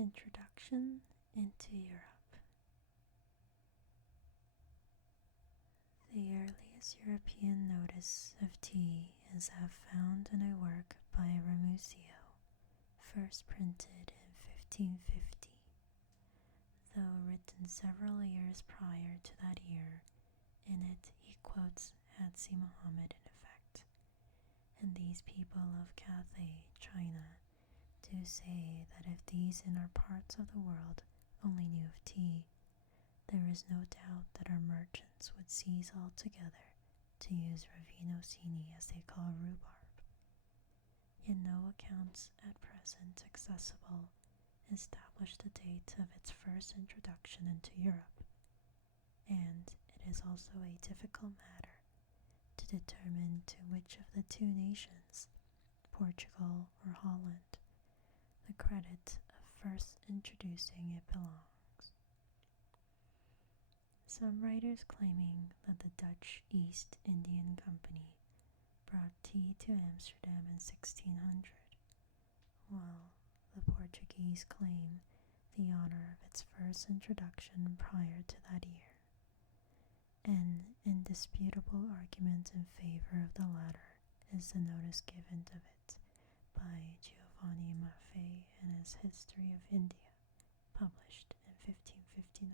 Introduction into Europe. The earliest European notice of tea is found in a work by Ramusio, first printed in 1550. Though written several years prior to that year, in it he quotes Hadzi Muhammad in effect. And these people of Cathay, China, do say that if these inner parts of the world only knew of tea, there is no doubt that our merchants would cease altogether to use ravinocini, as they call rhubarb. In no accounts at present accessible establish the date of its first introduction into Europe, and it is also a difficult matter to determine to which of the two nations, Portugal or Holland, the credit of first introducing it belongs. Some writers claiming that the Dutch East Indian Company brought tea to Amsterdam in 1600, while the Portuguese claim the honor of its first introduction prior to that year. An indisputable argument in favor of the latter is the notice given of it by Giovanni Maffei in his History of India, published in 1559.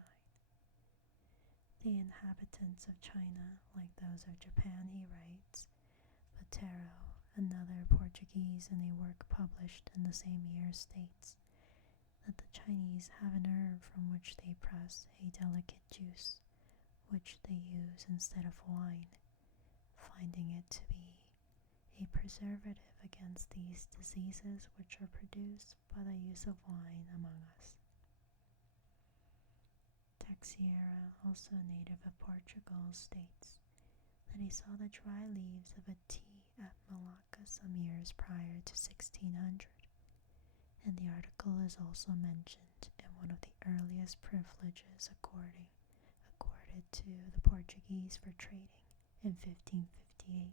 The inhabitants of China, like those of Japan, he writes, Botero, another Portuguese, in a work published in the same year, states that the Chinese have an herb from which they press a delicate juice, which they use instead of wine, finding it to be a preservative against these diseases which are produced by the use of wine among us. Teixeira, also a native of Portugal, states that he saw the dry leaves of a tea at Malacca some years prior to 1600, and the article is also mentioned in one of the earliest privileges accorded to the Portuguese for trading in 1558.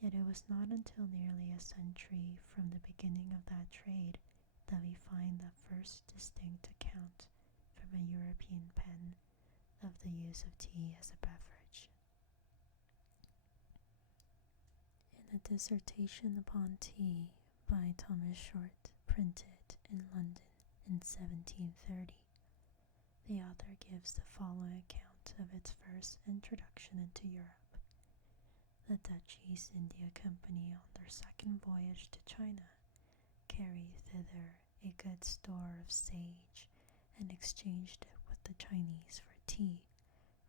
Yet it was not until nearly a century from the beginning of that trade that we find the first distinct account from a European pen of the use of tea as a beverage. In a dissertation upon tea by Thomas Short, printed in London in 1730, the author gives the following account of its first introduction into Europe. The Dutch East India Company, on their second voyage to China, carried thither a good store of sage and exchanged it with the Chinese for tea,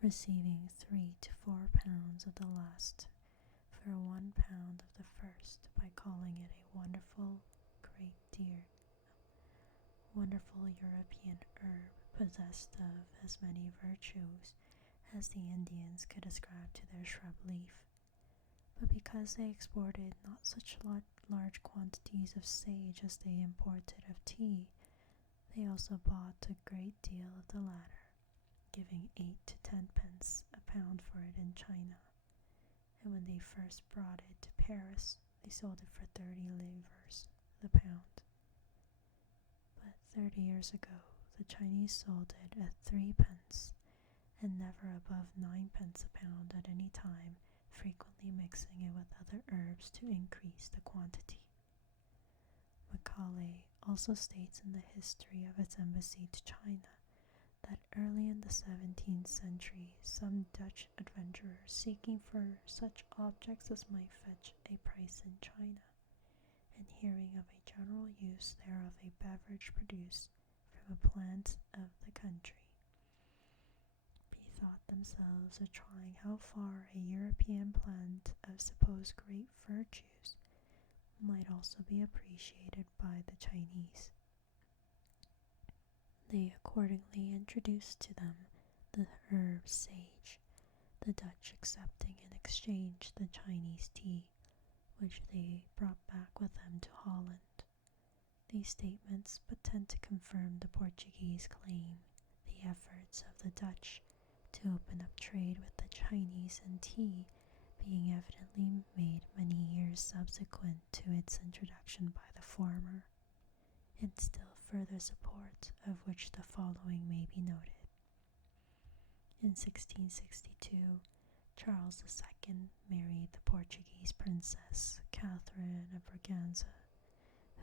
receiving 3 to 4 pounds of the last for 1 pound of the first, by calling it a wonderful European herb, possessed of as many virtues as the Indians could ascribe to their shrub leaf. But because they exported not such large quantities of sage as they imported of tea, they also bought a great deal of the latter, giving 8 to 10 pence a pound for it in China. And when they first brought it to Paris, they sold it for 30 livres the pound. But 30 years ago, the Chinese sold it at 3 pence, and never above 9 pence a pound at any time, frequently mixing it with other herbs to increase the quantity. Macaulay also states in the history of its embassy to China that early in the 17th century some Dutch adventurers, seeking for such objects as might fetch a price in China, and hearing of a general use thereof a beverage produced from a plant of the country, bethought themselves of trying how far a European plant of supposed great virtues might also be appreciated by the Chinese. They accordingly introduced to them the herb sage, the Dutch accepting in exchange the Chinese tea, which they brought back with them to Holland. These statements but tend to confirm the Portuguese claim, the efforts of the Dutch to open up trade with the Chinese in tea being evidently made many years subsequent to its introduction by the former, and still further support of which the following may be noted. In 1662, Charles II married the Portuguese princess Catherine of Braganza,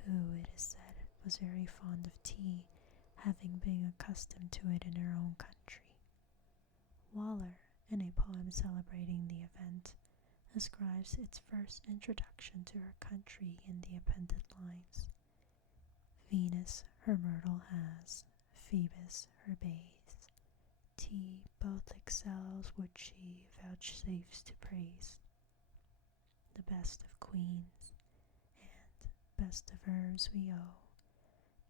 who, it is said, was very fond of tea, having been accustomed to it in her own country. Waller, in a poem celebrating the event, ascribes its first introduction to her country in the appended lines: Venus her myrtle has, Phoebus her bays, tea both excels which she vouchsafes to praise. The best of queens, and best of herbs we owe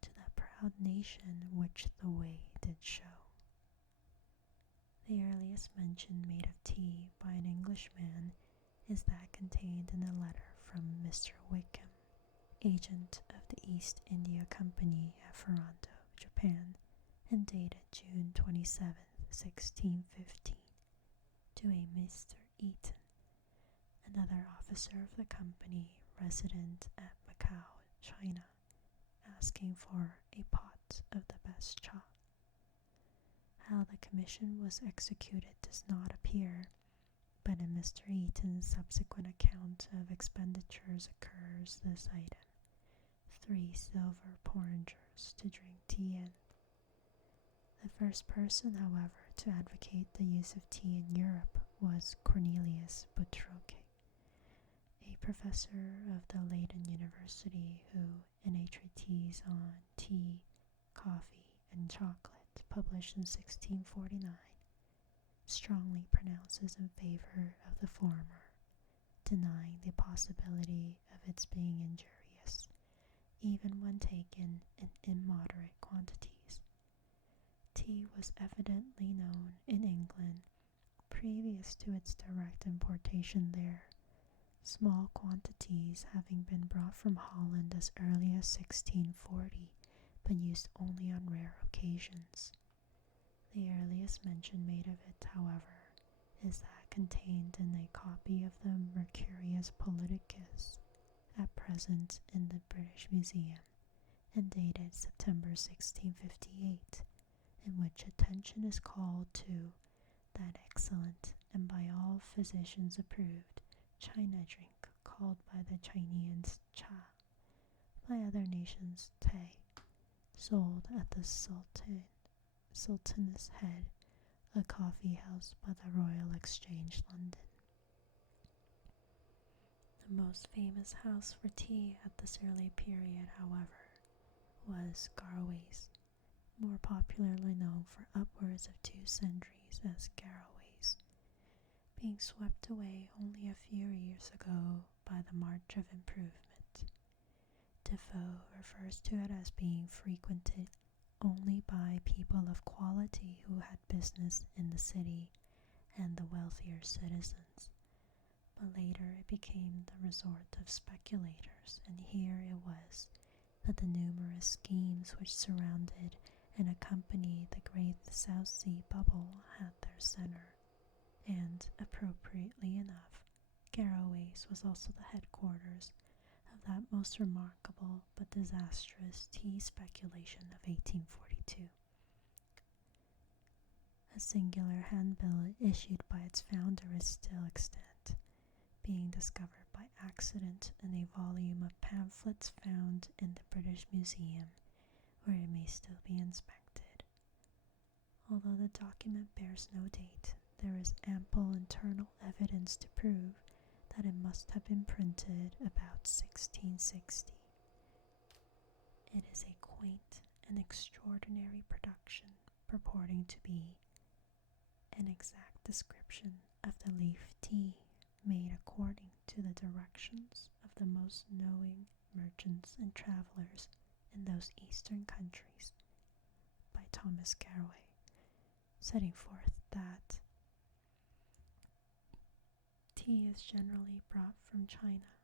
to that proud nation which the way did show. The earliest mention made of tea by an Englishman is that contained in a letter from Mr. Wickham, agent of the East India Company at Ferrando, Japan, and dated June 27, 1615, to a Mr. Eaton, another officer of the company resident at Macau, China, asking for a pot of the best cha. How the commission was executed does not appear, but in Mr. Eaton's subsequent account of expenditures occurs this item: 3 silver porringers to drink tea in. The first person, however, to advocate the use of tea in Europe was Cornelius Boutroche, a professor of the Leyden University who, in a treatise on tea, coffee, and chocolate published in 1649, strongly pronounces in favor of the former, denying the possibility of its being injurious, even when taken in immoderate quantities. Tea was evidently known in England previous to its direct importation there, small quantities having been brought from Holland as early as 1640, but used only on rare occasions. The earliest mention made of it, however, is that contained in a copy of the Mercurius Politicus, at present in the British Museum, and dated September 1658, in which attention is called to that excellent and by all physicians approved China drink called by the Chinese cha, by other nations te, sold at the Sultan's Head, a coffee house by the Royal Exchange, London. The most famous house for tea at this early period, however, was Garraway's, more popularly known for upwards of 2 centuries as Garraway's, being swept away only a few years ago by the march of improvement. Defoe refers to it as being frequented only by people of quality who had business in the city and the wealthier citizens, but later it became the resort of speculators, and here it was that the numerous schemes which surrounded and accompanied the great South Sea bubble had their center, and, appropriately enough, Garraway's was also the headquarters of that most remarkable but disastrous tea speculation of 1842. A singular handbill issued by its founder is still extant, being discovered by accident in a volume of pamphlets found in the British Museum, where it may still be inspected. Although the document bears no date, there is ample internal evidence to prove that it must have been printed about 1660. It is a quaint and extraordinary production, purporting to be an exact description of the leaf tea made according to the directions of the most knowing merchants and travelers in those eastern countries, by Thomas Garraway, setting forth that tea is generally brought from China,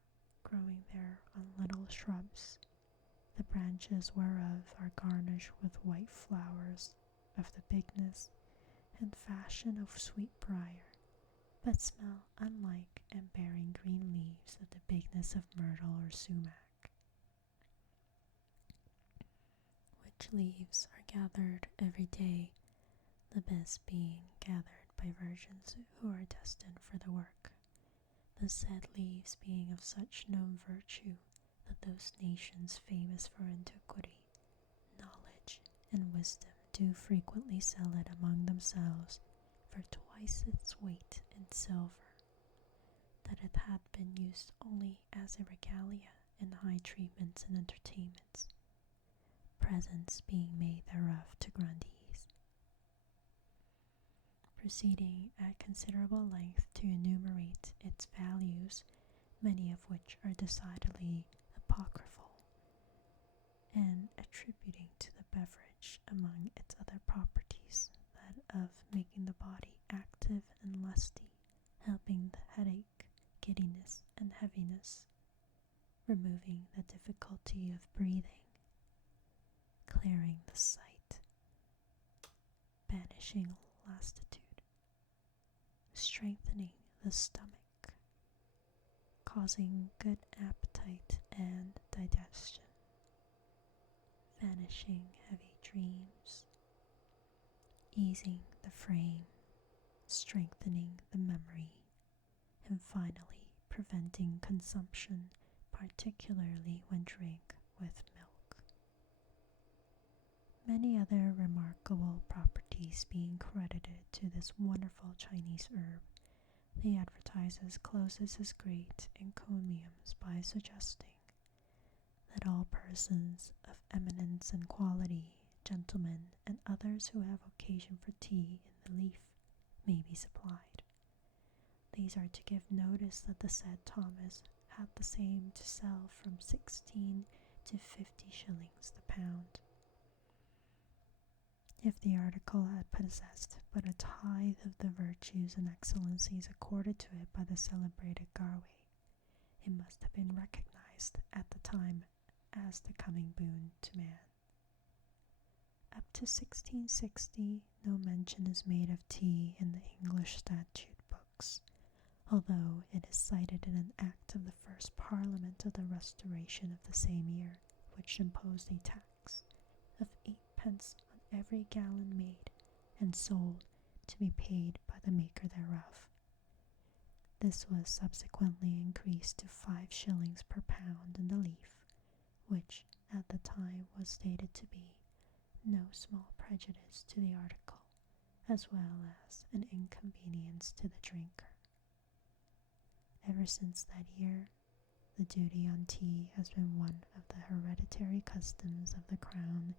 growing there on little shrubs, the branches whereof are garnished with white flowers of the bigness and fashion of sweet briar, but smell unlike and bearing green leaves of the bigness of myrtle or sumac, such leaves are gathered every day, the best being gathered by virgins who are destined for the work, the said leaves being of such known virtue that those nations famous for antiquity, knowledge, and wisdom do frequently sell it among themselves for twice its weight in silver, that it hath been used only as a regalia in high treatments and entertainments, presents being made thereof to grandees. Proceeding at considerable length to enumerate its values, many of which are decidedly apocryphal, and attributing to the beverage among its other properties that of making the body active and lusty, helping the headache, giddiness, and heaviness, removing the difficulty of breathing, clearing the sight, banishing lassitude, strengthening the stomach, causing good appetite and digestion, vanishing heavy dreams, easing the frame, strengthening the memory, and finally preventing consumption, particularly when drank with milk. Many other remarkable properties being credited to this wonderful Chinese herb, the advertisers closes his great encomiums by suggesting that all persons of eminence and quality, gentlemen, and others who have occasion for tea in the leaf, may be supplied. These are to give notice that the said Thomas had the same to sell from 16 to 50 shillings the pound. If the article had possessed but a tithe of the virtues and excellencies accorded to it by the celebrated Garway, it must have been recognized at the time as the coming boon to man. Up to 1660, no mention is made of tea in the English statute books, although it is cited in an act of the first Parliament of the Restoration of the same year, which imposed a tax of 8d on every gallon made and sold, to be paid by the maker thereof. This was subsequently increased to 5 shillings per pound in the leaf, which at the time was stated to be no small prejudice to the article, as well as an inconvenience to the drinker. Ever since that year, the duty on tea has been one of the hereditary customs of the Crown,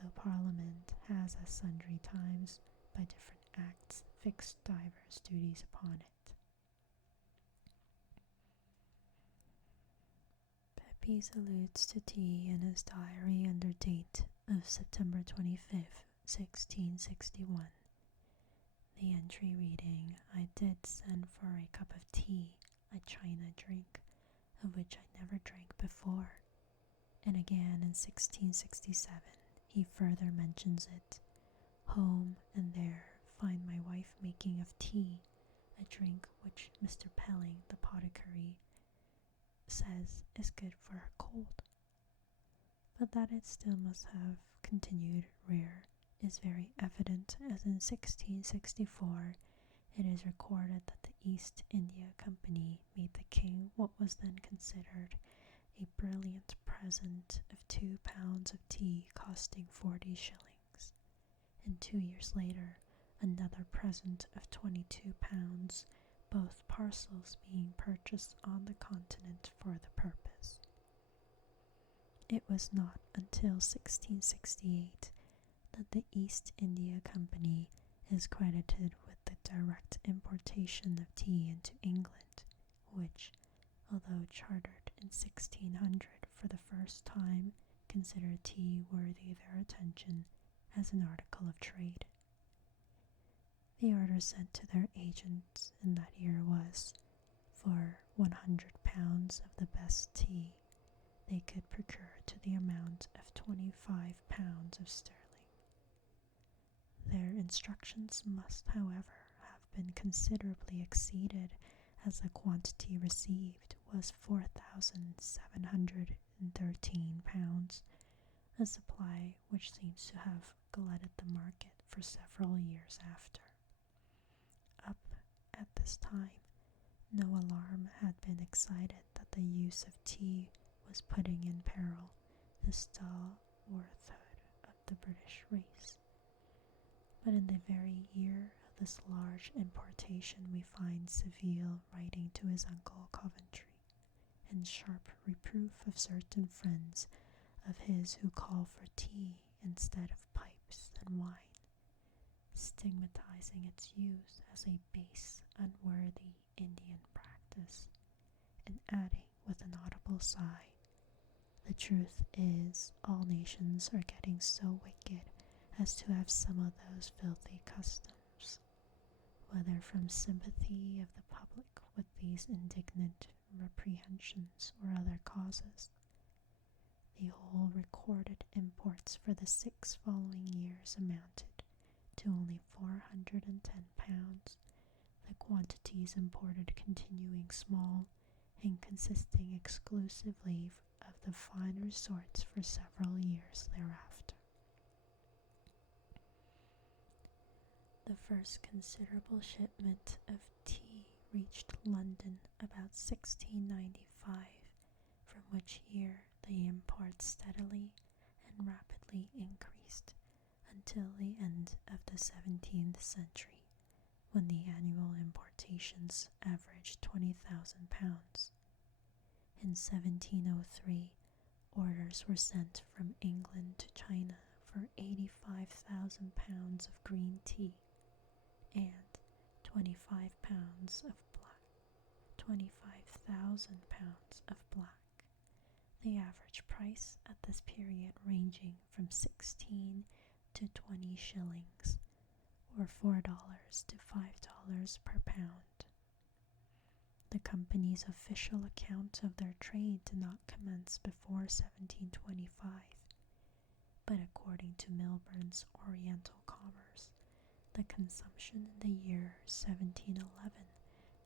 though Parliament has at sundry times, by different acts, fixed divers duties upon it. Pepys alludes to tea in his diary under date of September 25th, 1661. The entry reading, "I did send for a cup of tea, a China drink, of which I never drank before," and again in 1667 he further mentions it. "Home and there find my wife making of tea, a drink which Mr. Pelling, the apothecary, says is good for her cold." But that it still must have continued rare is very evident, as in 1664 it is recorded that the East India Company made the king what was then considered a brilliant present of 2 pounds of tea costing 40 shillings, and 2 years later another present of 22 pounds, both parcels being purchased on the continent for the purpose. It was not until 1668 that the East India Company is credited with the direct importation of tea into England, which, although chartered in 1600 for the first time, considered tea worthy their attention as an article of trade. The order sent to their agents in that year was, for 100 pounds of the best tea, they could procure to the amount of 25 pounds of sterling. Their instructions must, however, have been considerably exceeded, as the quantity received was 4,713 pounds, a supply which seems to have glutted the market for several years after. Up at this time, no alarm had been excited that the use of tea was putting in peril the stalwarthood of the British race. But in the very year of this large importation we find Seville writing to his uncle Coventry, in sharp reproof of certain friends of his who call for tea instead of pipes and wine, stigmatizing its use as a base, unworthy Indian practice, and adding with an audible sigh, "The truth is, all nations are getting so wicked as to have some of those filthy customs," whether from sympathy of the public with these indignant reprehensions or other causes. The whole recorded imports for the 6 following years amounted to only 410 pounds, the quantities imported continuing small and consisting exclusively of the finer sorts for several years thereafter. The first considerable shipment of tea reached London about 1695, from which year the imports steadily and rapidly increased until the end of the 17th century, when the annual importations averaged 20,000 pounds. In 1703, orders were sent from England to China for 85,000 pounds of green tea and 25,000 pounds of black, the average price at this period ranging from 16 to 20 shillings, or $4 to $5 per pound. The company's official account of their trade did not commence before 1725, but according to Milburn's Oriental Commerce, the consumption in the year 1711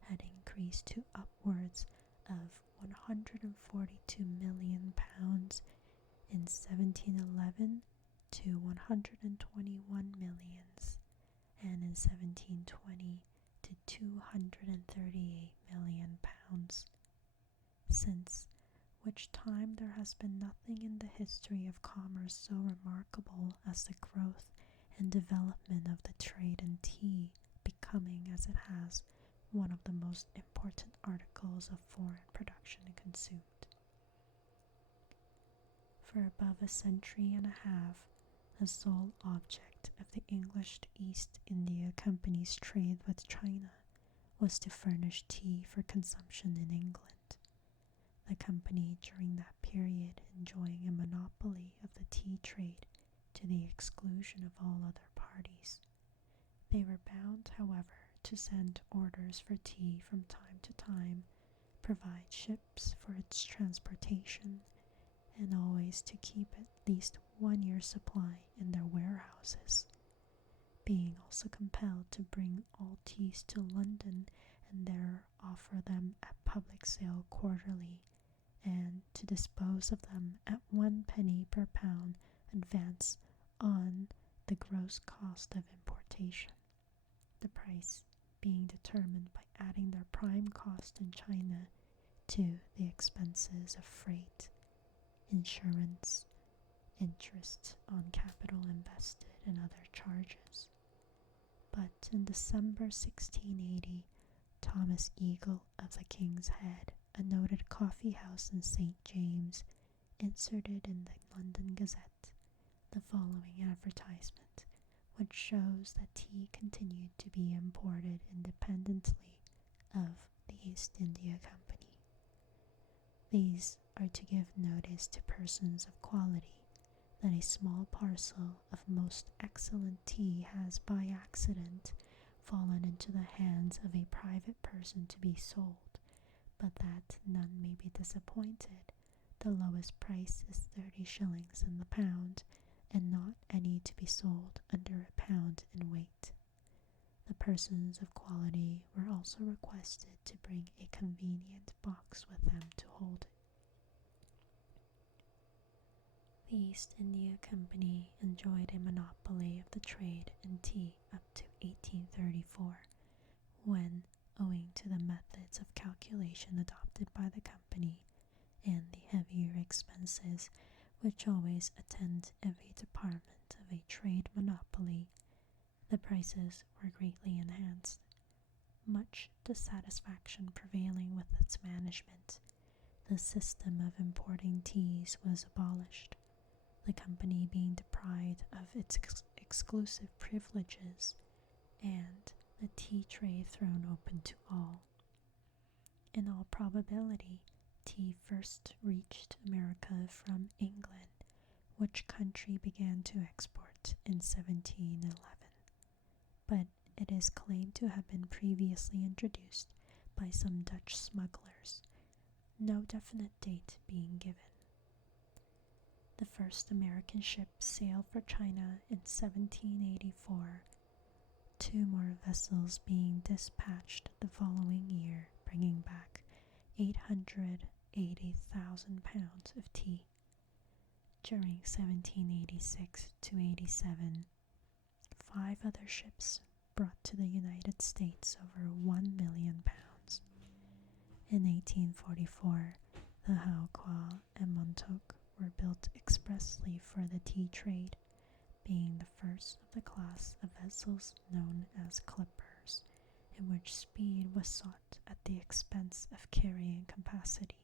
had increased to upwards of 142 million pounds, in 1711 to 121 millions, and in 1720 to 238 million pounds, since which time there has been nothing in the history of commerce so remarkable as the growth and development of the trade in tea, becoming, as it has, one of the most important articles of foreign production consumed. For above a century and a half, the sole object of the English East India Company's trade with China was to furnish tea for consumption in England, the company during that period enjoying a monopoly of the tea trade to the exclusion of all other parties. They were bound, however, to send orders for tea from time to time, provide ships for its transportation, and always to keep at least 1 year's supply in their warehouses, being also compelled to bring all teas to London and there offer them at public sale quarterly, and to dispose of them at 1 penny per pound advance on the gross cost of importation, the price being determined by adding their prime cost in China to the expenses of freight, insurance, interest on capital invested, and other charges. But in December 1680, Thomas Eagle of the King's Head, a noted coffee house in St. James, inserted in the London Gazette the following advertisement, which shows that tea continued to be imported independently of the East India Company. These are to give notice to persons of quality that a small parcel of most excellent tea has by accident fallen into the hands of a private person to be sold, but that none may be disappointed. The lowest price is 30 shillings in the pound, and not any to be sold under a pound in weight. The persons of quality were also requested to bring a convenient box with them to hold it. The East India Company enjoyed a monopoly of the trade in tea up to 1834, when, owing to the methods of calculation adopted by the company and the heavier expenses which always attend every department of a trade monopoly, the prices were greatly enhanced. Much dissatisfaction prevailing with its management, the system of importing teas was abolished, the company being deprived of its exclusive privileges, and the tea trade thrown open to all. In all probability, tea first reached America from England, which country began to export in 1711, but it is claimed to have been previously introduced by some Dutch smugglers, no definite date being given. The first American ship sailed for China in 1784, 2 more vessels being dispatched the following year, bringing back 880,000 pounds of tea. During 1786 to 87, 5 other ships brought to the United States over 1 million pounds. In 1844, the Hauqua and Montauk were built expressly for the tea trade, being the first of the class of vessels known as clippers, in which speed was sought at the expense of carrying capacity,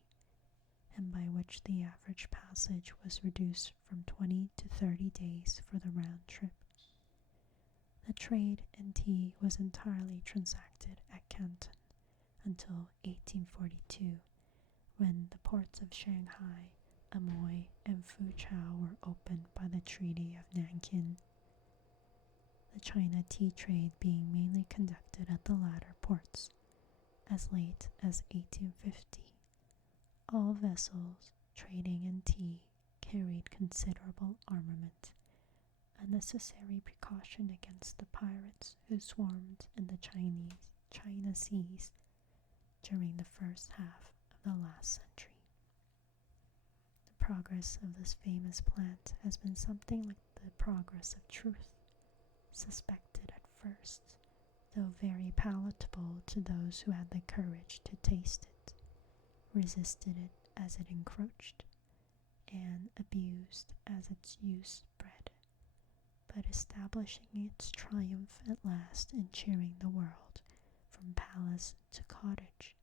and by which the average passage was reduced from 20 to 30 days for the round trip. The trade in tea was entirely transacted at Canton until 1842, when the ports of Shanghai, Amoy, and Foochow were opened by the Treaty of Nankin, the China tea trade being mainly conducted at the latter ports. As late as 1850, all vessels trading in tea carried considerable armament, a necessary precaution against the pirates who swarmed in the China seas during the first half of the last century. The progress of this famous plant has been something like the progress of truth, suspected at first, though very palatable to those who had the courage to taste it, resisted it as it encroached, and abused as its use spread, but establishing its triumph at last in cheering the world from palace to cottage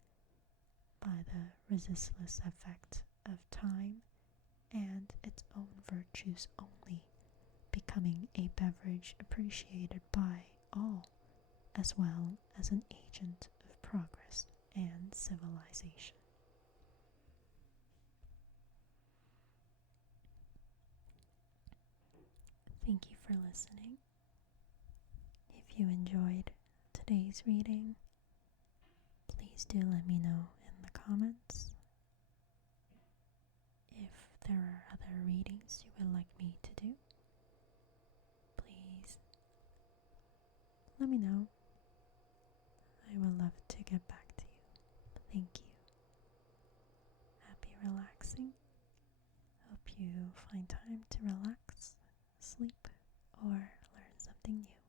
by the resistless effect of time and its own virtues only, becoming a beverage appreciated by all, as well as an agent of progress and civilization. Thank you for listening. If you enjoyed today's reading, please do let me know in the comments. If there are other readings you would like me to do, please let me know. I would love to get back to you. Thank you. Happy relaxing. Hope you find time to relax, sleep, or learn something new.